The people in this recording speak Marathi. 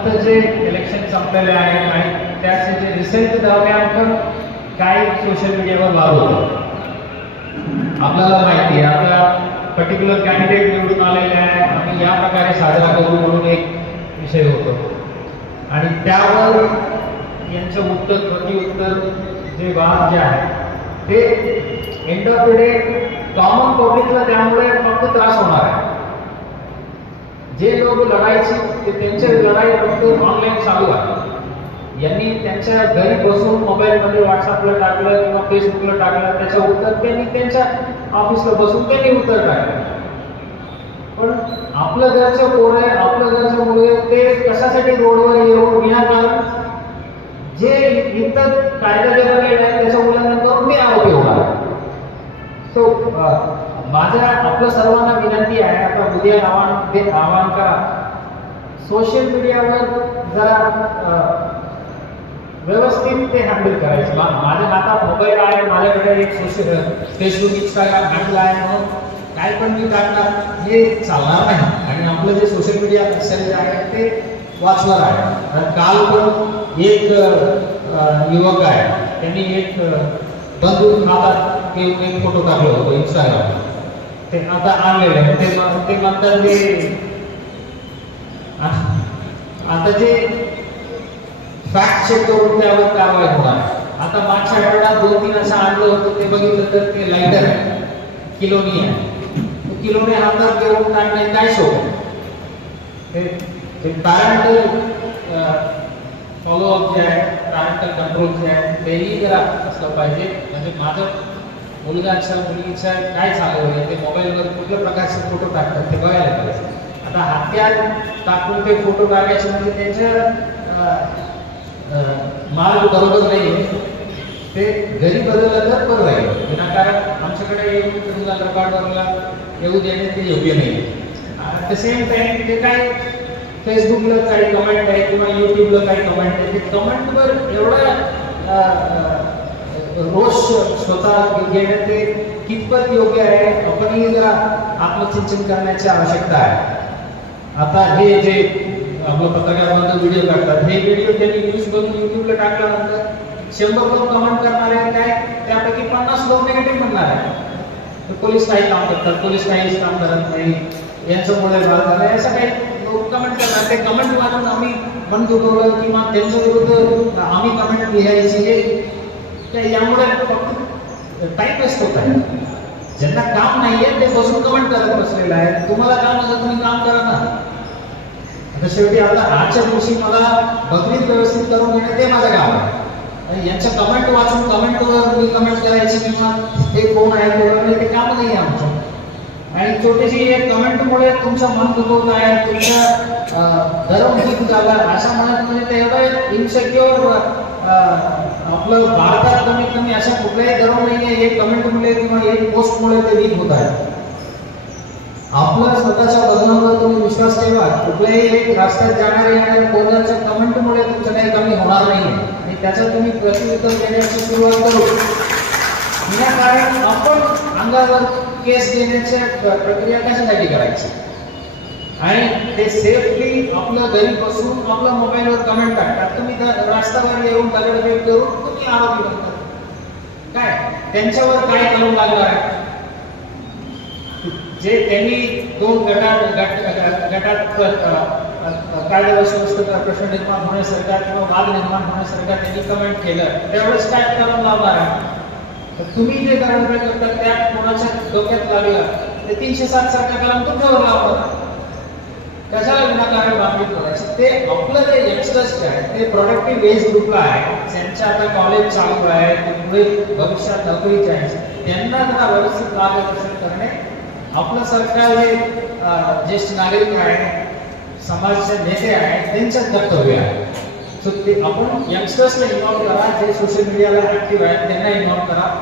आत्ताचे इलेक्शन संपलेले आहे आणि त्याचे जे रिझल्ट दरम्यान पण काही सोशल मीडियावर वाद होतो? आपल्याला माहिती आहे आपला पर्टिक्युलर कॅन्डिडेट निवडून आलेले आहे. आम्ही या प्रकारे साजरा करू म्हणून एक विषय होतो. आणि त्यावर यांचं उत्तर प्रतिउत्तर जे वाद जे आहे ते end of the day common पब्लिकला त्यामुळे फक्त त्रास होणार आहे. जे लोक लढायचे ते त्यांचे लढाई फक्त ऑनलाईन चालू आहे. यांनी त्यांच्या घरी बसून मोबाईलमध्ये व्हॉट्सअपला टाकलं किंवा फेसबुकला टाकलं त्याच्या उत्तर त्यांनी त्यांच्या ऑफिसला बसून त्यांनी उत्तर टाकलं. पण आपलं घरचं कोण आहे आपलं घरचं मुलं आहे, ते कशासाठी रोडवर येऊन विनाकारण जे इतर कायदा जे आहे त्याच्या उल्लंघन करून मी आरोपी होणार. सो माझ्या आपलं सर्वांना विनंती आहे आता उद्या आव्हान ते आव्हान करा. सोशल मीडियावर जरा व्यवस्थित ते हँडल करायचं. मा- माझ्या हातात मोबाईल आहे माझ्याकडे एक सोशल फेसबुक इंस्टाग्राम हँडल आहे म्हणून काय पण मी टाकणार हे चालणार नाही. आणि आपलं जे सोशल मीडिया असेल आहे ते वाचणार आहे. कारण काल पण एक युवक आहे त्यांनी एक बंधू हातात एक फोटो टाकला होतो इंस्टाग्राम ते आता आणलेले आहे. ते म- ते म्हणतात ते आ- आता जे फॅक्ट चेक करून त्यावर कारवाई होणार आता मागच्या आठवड्यात दोन तीन असं आणलं होतं ते बघितलं तर ते लायटर आहे किलोनी आहे तो किलोने हातात घेऊन टाकणे काय शोध ते ते पॅरेंटल फॉलोअप जे आहे पॅरेंटल कंट्रोल जे आहे तेही जरा असलं पाहिजे म्हणजे माझं मुलगाच्या मुलीच्या काय चालू आहे ते मोबाईलवर कुठल्या प्रकारचे फोटो टाकतात ते बघायला पाहिजे. आता हत्यार टाकून ते फोटो टाकायचे म्हणजे त्यांच्या मार्ग बरोबर नाही आहे. ते घरी बदललं तर बरं राहील. विनाकारण आमच्याकडे येऊन तुम्हाला रेकॉर्डवरला येऊ देणे ते योग्य नाही. द सेम टाइम ते काय फेसबुकला काही कमेंट आहे किंवा युट्यूबला काही कमेंट आहे ते कमेंटवर एवढा रोष स्वतः घेणं ते कितपत योग्य आहे आपणही जरा आत्मचिंतन करण्याची आवश्यकता आहे. आता हे जे आपलं पत्रकारांबद्दल व्हिडिओ काढतात हे व्हिडिओ त्यांनी न्यूज बघून युट्यूबला टाकल्यानंतर शंभर लोक कमेंट करणार आहेत काय? त्यापैकी पन्नास लोक निगेटिव्ह म्हणणार आहे तर पोलीस काही काम करतात पोलीस काहीच काम करत नाही. यांच्यामुळे बाद झालं असं काही लोक कमेंट करतात. ते कमेंट वाचून आम्ही मन दुखवलं किंवा त्यांच्या विरुद्ध आम्ही कमेंट लिहायची. हे यामुळे फक्त टाईमवेस्ट होत आहे. ज्यांना काम नाहीये ते बसून कमेंट करत बसलेलं आहे तुम्हाला काम नसेल तुम्ही काम करा ना. आता शेवटी आता आजच्या दिवशी मला बकरीत व्यवस्थित करून घेणं ते माझं काम आहे. आणि यांच्या कमेंट वाचून कमेंटवर मी कमेंट करायची किंवा हे कोण आहे कोण नाही ते काम नाही आहे आमचं. आणि छोटीशी एक कमेंटमुळे तुमचं मन दुखवत आहे तुमचं गरम ठीक अशा मनात म्हणजे ते एवढं इन्सेक्युअर आपलं भारतात कमीत कमी अशा कुठल्याही गरम नाही आहे एक कमेंटमुळे किंवा एक पोस्टमुळे ते लीक होत आहे. आपल्या स्वतःच्या वजनावर तुम्ही विश्वास ठेवा. कुठल्याही एक रस्त्यात जाणारे आणि कोणाच्या कमेंटमुळे तुमचं काही कमी होणार नाही आणि त्याचा तुम्ही प्रत्युत्तर देण्याची सुरुवात करू. विनाकारण आपण अंगावर केस देण्याची प्रक्रिया कशासाठी करायची? आणि ते सेफली आपलं घरी बसून आपल्या मोबाईलवर कमेंट टाकतात तुम्ही रस्त्यावर येऊन दगडफेक करून तुम्ही आरोपी बनतात काय? त्यांच्यावर काय करू लागणार आहे? जे त्यांनी दोन गटात गट गटात अ, प्रश्न निर्माण होण्यासारखा किंवा वाद निर्माण होण्यासारखा त्यांनी कमेंट केलं त्यावेळेस काय करून लावणार आहे? तर तुम्ही जे कारण करता त्या कोणाच्या डोक्यात लागलं ते तीनशे सात सारखा कलम तुमच्यावर लावतात कशाला विनाकारण बातमी करायचं? ते आपलं जे यंगस्टर्स जे आहे ते प्रोडक्टिव्ह एज ग्रुपला आहे त्यांच्या आता कॉलेज चालू आहे ते पुढे भविष्यात नोकरीचे आहे त्यांना त्यांना व्यवस्थित मार्गदर्शन करणे. आपलं सरकार हे ज्येष्ठ नागरिक आहे समाजचे नेते आहेत त्यांचं कर्तव्य आहे. सो ते आपण यंगस्टर्सला इन्व्हॉल्व करा जे सोशल मीडियाला ऍक्टिव्ह आहेत त्यांना इन्व्हॉल्व करा.